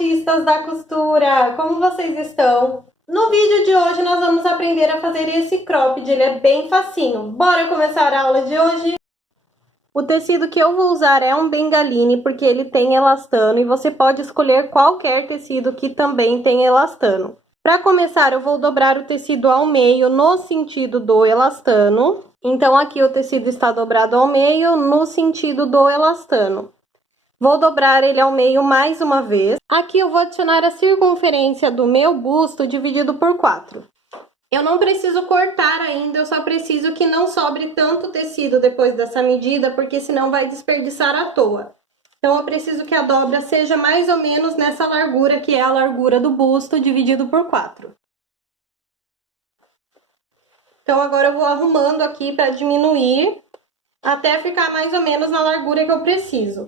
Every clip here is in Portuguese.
artistas da costura! Como vocês estão? No vídeo de hoje nós vamos aprender a fazer esse cropped, ele é bem facinho. Bora começar a aula de hoje? O tecido que eu vou usar é um bengaline, porque ele tem elastano e você pode escolher qualquer tecido que também tem elastano. Para começar, eu vou dobrar o tecido ao meio no sentido do elastano. Então, aqui o tecido está dobrado ao meio no sentido do elastano. Vou dobrar ele ao meio mais uma vez. Aqui eu vou adicionar a circunferência do meu busto dividido por 4. Eu não preciso cortar ainda, eu só preciso que não sobre tanto tecido depois dessa medida, porque senão vai desperdiçar à toa. Então, eu preciso que a dobra seja mais ou menos nessa largura, que é a largura do busto dividido por 4. Então, agora eu vou arrumando aqui para diminuir, até ficar mais ou menos na largura que eu preciso.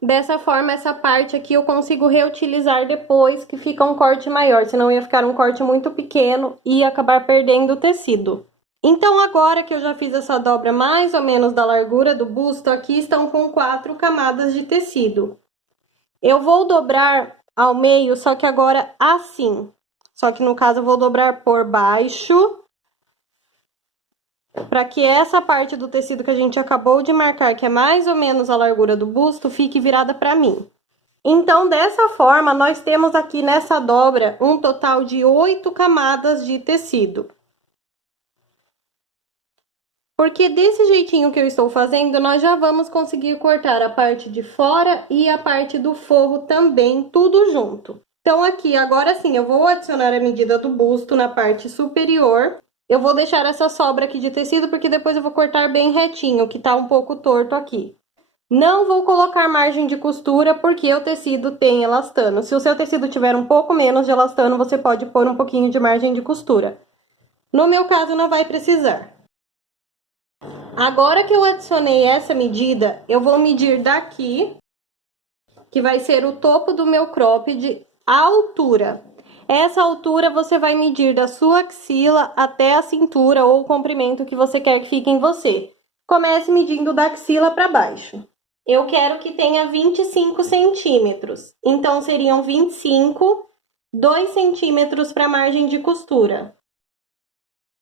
Dessa forma, essa parte aqui eu consigo reutilizar depois, que fica um corte maior, senão ia ficar um corte muito pequeno e ia acabar perdendo o tecido. Então, agora que eu já fiz essa dobra mais ou menos da largura do busto, aqui estão com 4 camadas de tecido. Eu vou dobrar ao meio, só que agora assim. Só que no caso eu vou dobrar por baixo, para que essa parte do tecido que a gente acabou de marcar, que é mais ou menos a largura do busto, fique virada para mim. Então, dessa forma, nós temos aqui nessa dobra um total de 8 camadas de tecido. Porque desse jeitinho que eu estou fazendo, nós já vamos conseguir cortar a parte de fora e a parte do forro também, tudo junto. Então, aqui, agora sim, eu vou adicionar a medida do busto na parte superior. Eu vou deixar essa sobra aqui de tecido, porque depois eu vou cortar bem retinho, que tá um pouco torto aqui. Não vou colocar margem de costura, porque o tecido tem elastano. Se o seu tecido tiver um pouco menos de elastano, você pode pôr um pouquinho de margem de costura. No meu caso, não vai precisar. Agora que eu adicionei essa medida, eu vou medir daqui, que vai ser o topo do meu cropped, a altura. Essa altura você vai medir da sua axila até a cintura ou o comprimento que você quer que fique em você. Comece medindo da axila para baixo. Eu quero que tenha 25 centímetros, então seriam 25, 2 centímetros para margem de costura.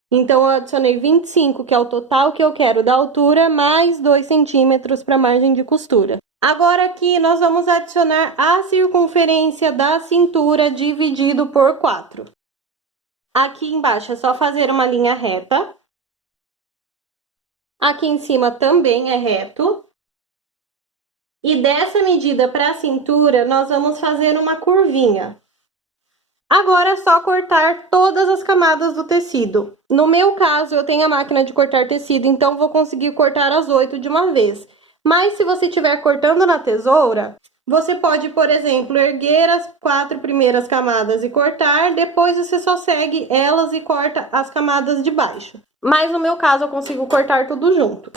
Então, eu adicionei 25, que é o total que eu quero da altura, mais 2 centímetros para margem de costura. Agora, aqui, nós vamos adicionar a circunferência da cintura dividido por 4. Aqui embaixo é só fazer uma linha reta. Aqui em cima também é reto. E dessa medida para a cintura, nós vamos fazer uma curvinha. Agora é só cortar todas as camadas do tecido. No meu caso, eu tenho a máquina de cortar tecido, então vou conseguir cortar as 8 de uma vez. Mas se você estiver cortando na tesoura, você pode, por exemplo, erguer as 4 primeiras camadas e cortar, depois você só segue elas e corta as camadas de baixo. Mas no meu caso, eu consigo cortar tudo junto.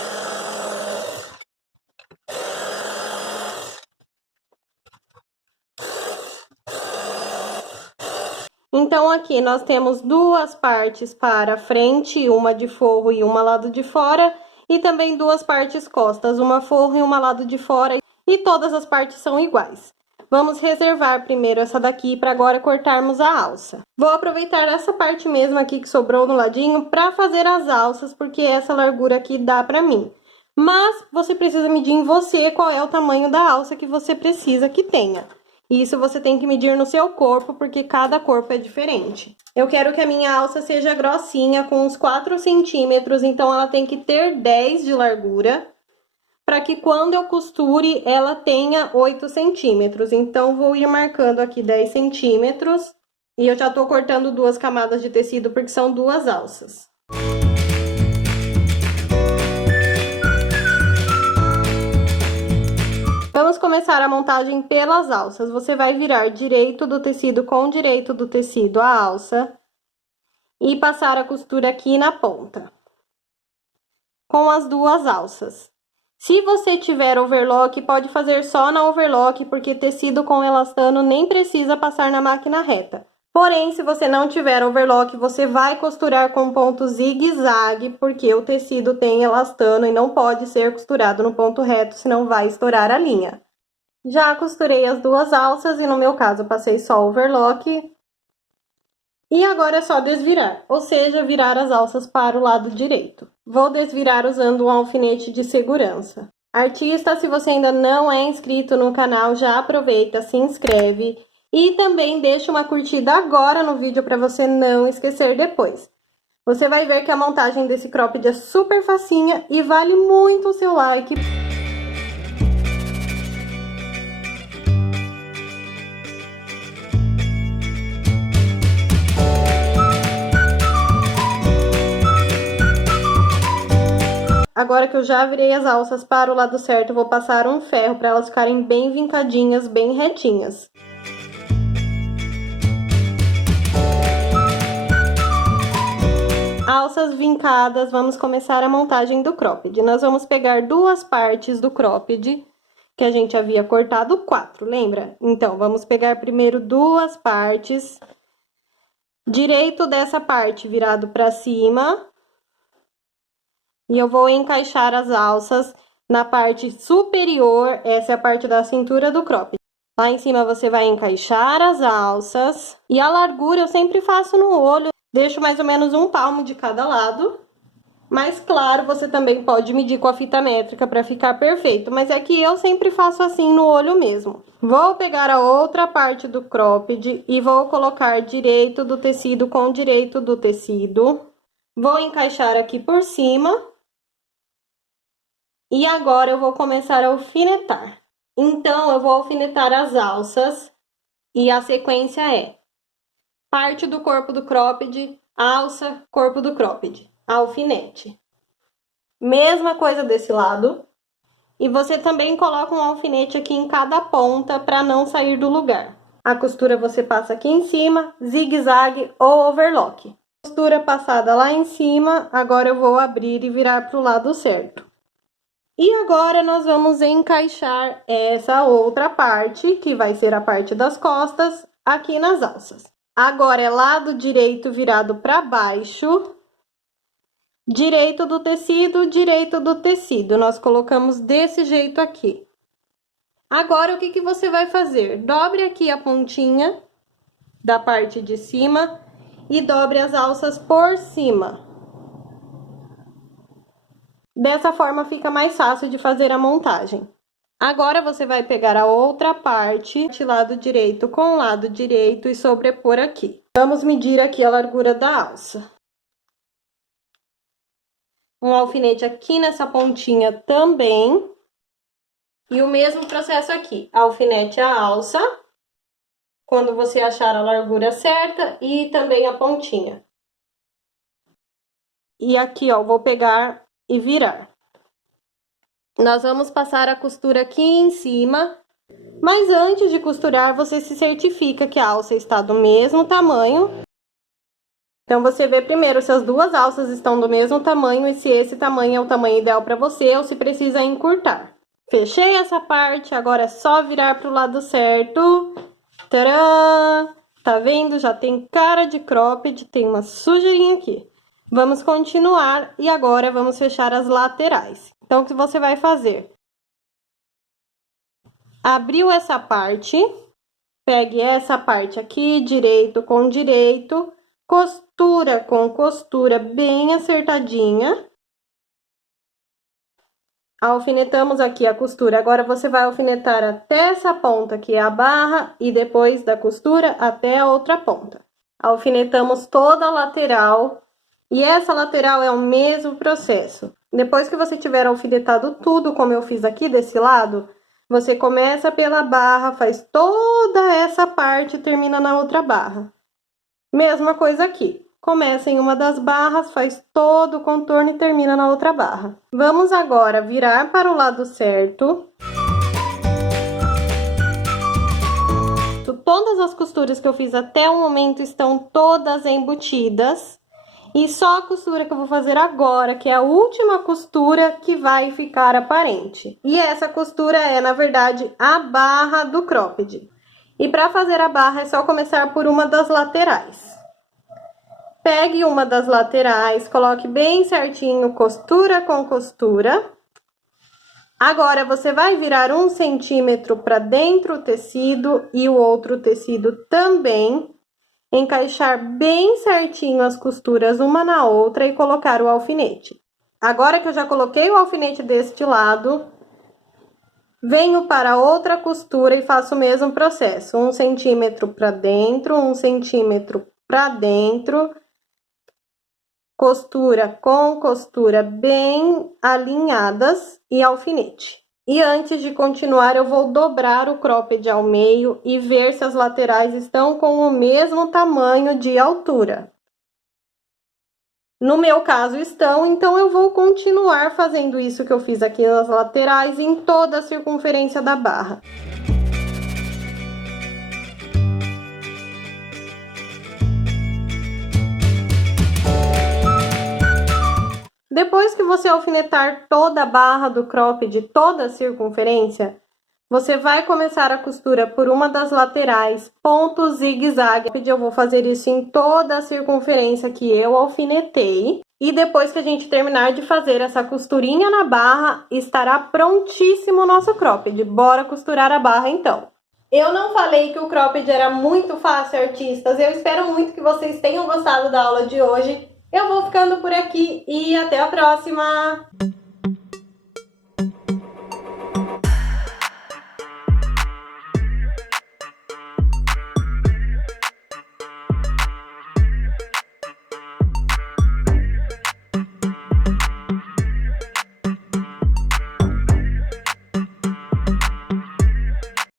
Então, aqui nós temos 2 partes para frente, uma de forro e uma lado de fora, e também 2 partes costas, uma forro e uma lado de fora, e todas as partes são iguais. Vamos reservar primeiro essa daqui para agora cortarmos a alça. Vou aproveitar essa parte mesmo aqui que sobrou no ladinho para fazer as alças, porque essa largura aqui dá para mim. Mas você precisa medir em você qual é o tamanho da alça que você precisa que tenha. Isso você tem que medir no seu corpo, porque cada corpo é diferente. Eu quero que a minha alça seja grossinha, com uns 4 centímetros, então ela tem que ter 10 de largura, para que quando eu costure, ela tenha 8 centímetros. Então, vou ir marcando aqui 10 centímetros, e eu já tô cortando 2 camadas de tecido, porque são 2 alças. Vamos começar a montagem pelas alças. Você vai virar direito do tecido com direito do tecido a alça e passar a costura aqui na ponta, com as 2 alças. Se você tiver overlock, pode fazer só na overlock, porque tecido com elastano nem precisa passar na máquina reta. Porém, se você não tiver overlock, você vai costurar com ponto zigue-zague, porque o tecido tem elastano e não pode ser costurado no ponto reto, senão vai estourar a linha. Já costurei as duas alças e no meu caso passei só overlock. E agora é só desvirar, ou seja, virar as alças para o lado direito. Vou desvirar usando um alfinete de segurança. Artista, se você ainda não é inscrito no canal, já aproveita, se inscreve e também deixa uma curtida agora no vídeo para você não esquecer depois. Você vai ver que a montagem desse cropped é super facinha e vale muito o seu like. Agora que eu já virei as alças para o lado certo, eu vou passar um ferro para elas ficarem bem vincadinhas, bem retinhas. Alças vincadas, vamos começar a montagem do cropped. Nós vamos pegar duas partes do cropped, que a gente havia cortado 4, lembra? Então, vamos pegar primeiro duas partes. Direito dessa parte virado para cima. E eu vou encaixar as alças na parte superior, essa é a parte da cintura do cropped. Lá em cima você vai encaixar as alças. E a largura eu sempre faço no olho, deixo mais ou menos 1 palmo de cada lado. Mas claro, você também pode medir com a fita métrica para ficar perfeito, mas é que eu sempre faço assim no olho mesmo. Vou pegar a outra parte do cropped e vou colocar direito do tecido com direito do tecido. Vou encaixar aqui por cima. E agora eu vou começar a alfinetar. Então, eu vou alfinetar as alças e a sequência é: parte do corpo do cropped, alça, corpo do cropped, alfinete. Mesma coisa desse lado. E você também coloca um alfinete aqui em cada ponta para não sair do lugar. A costura você passa aqui em cima, zigue-zague ou overlock. Costura passada lá em cima, agora eu vou abrir e virar para o lado certo. E agora, nós vamos encaixar essa outra parte, que vai ser a parte das costas, aqui nas alças. Agora, é lado direito virado para baixo, direito do tecido. Nós colocamos desse jeito aqui. Agora, o que que você vai fazer? Dobre aqui a pontinha da parte de cima e dobre as alças por cima. Dessa forma, fica mais fácil de fazer a montagem. Agora, você vai pegar a outra parte, lado direito com lado direito e sobrepor aqui. Vamos medir aqui a largura da alça. Um alfinete aqui nessa pontinha também. E o mesmo processo aqui, alfinete a alça, quando você achar a largura certa e também a pontinha. E aqui, ó, vou pegar e virar. Nós vamos passar a costura aqui em cima, mas antes de costurar, você se certifica que a alça está do mesmo tamanho. Então, você vê primeiro se as duas alças estão do mesmo tamanho e se esse tamanho é o tamanho ideal para você ou se precisa encurtar. Fechei essa parte, agora é só virar para o lado certo. Tcharam! Tá vendo? Já tem cara de cropped, tem uma sujeirinha aqui. Vamos continuar e agora vamos fechar as laterais. Então, o que você vai fazer? Abriu essa parte, pegue essa parte aqui, direito com direito, costura com costura bem acertadinha. Alfinetamos aqui a costura. Agora, você vai alfinetar até essa ponta, que é a barra, e depois da costura até a outra ponta. Alfinetamos toda a lateral. E essa lateral é o mesmo processo. Depois que você tiver alfinetado tudo, como eu fiz aqui desse lado, você começa pela barra, faz toda essa parte e termina na outra barra. Mesma coisa aqui. Começa em uma das barras, faz todo o contorno e termina na outra barra. Vamos agora virar para o lado certo. Todas as costuras que eu fiz até o momento estão todas embutidas. E só a costura que eu vou fazer agora, que é a última costura que vai ficar aparente. E essa costura é, na verdade, a barra do cropped. E para fazer a barra é só começar por uma das laterais. Pegue uma das laterais, coloque bem certinho, costura com costura. Agora, você vai virar 1 centímetro para dentro o tecido e o outro tecido também. Encaixar bem certinho as costuras uma na outra e colocar o alfinete. Agora que eu já coloquei o alfinete deste lado, venho para outra costura e faço o mesmo processo. 1 centímetro para dentro, 1 centímetro para dentro. Costura com costura bem alinhadas e alfinete. E antes de continuar, eu vou dobrar o cropped ao meio e ver se as laterais estão com o mesmo tamanho de altura. No meu caso estão, então eu vou continuar fazendo isso que eu fiz aqui nas laterais em toda a circunferência da barra. Depois que você alfinetar toda a barra do cropped, toda a circunferência, você vai começar a costura por uma das laterais, ponto zigue-zague. Eu vou fazer isso em toda a circunferência que eu alfinetei. E depois que a gente terminar de fazer essa costurinha na barra, estará prontíssimo o nosso cropped. Bora costurar a barra então. Eu não falei que o cropped era muito fácil, artistas. Eu espero muito que vocês tenham gostado da aula de hoje. Eu vou ficando por aqui e até a próxima!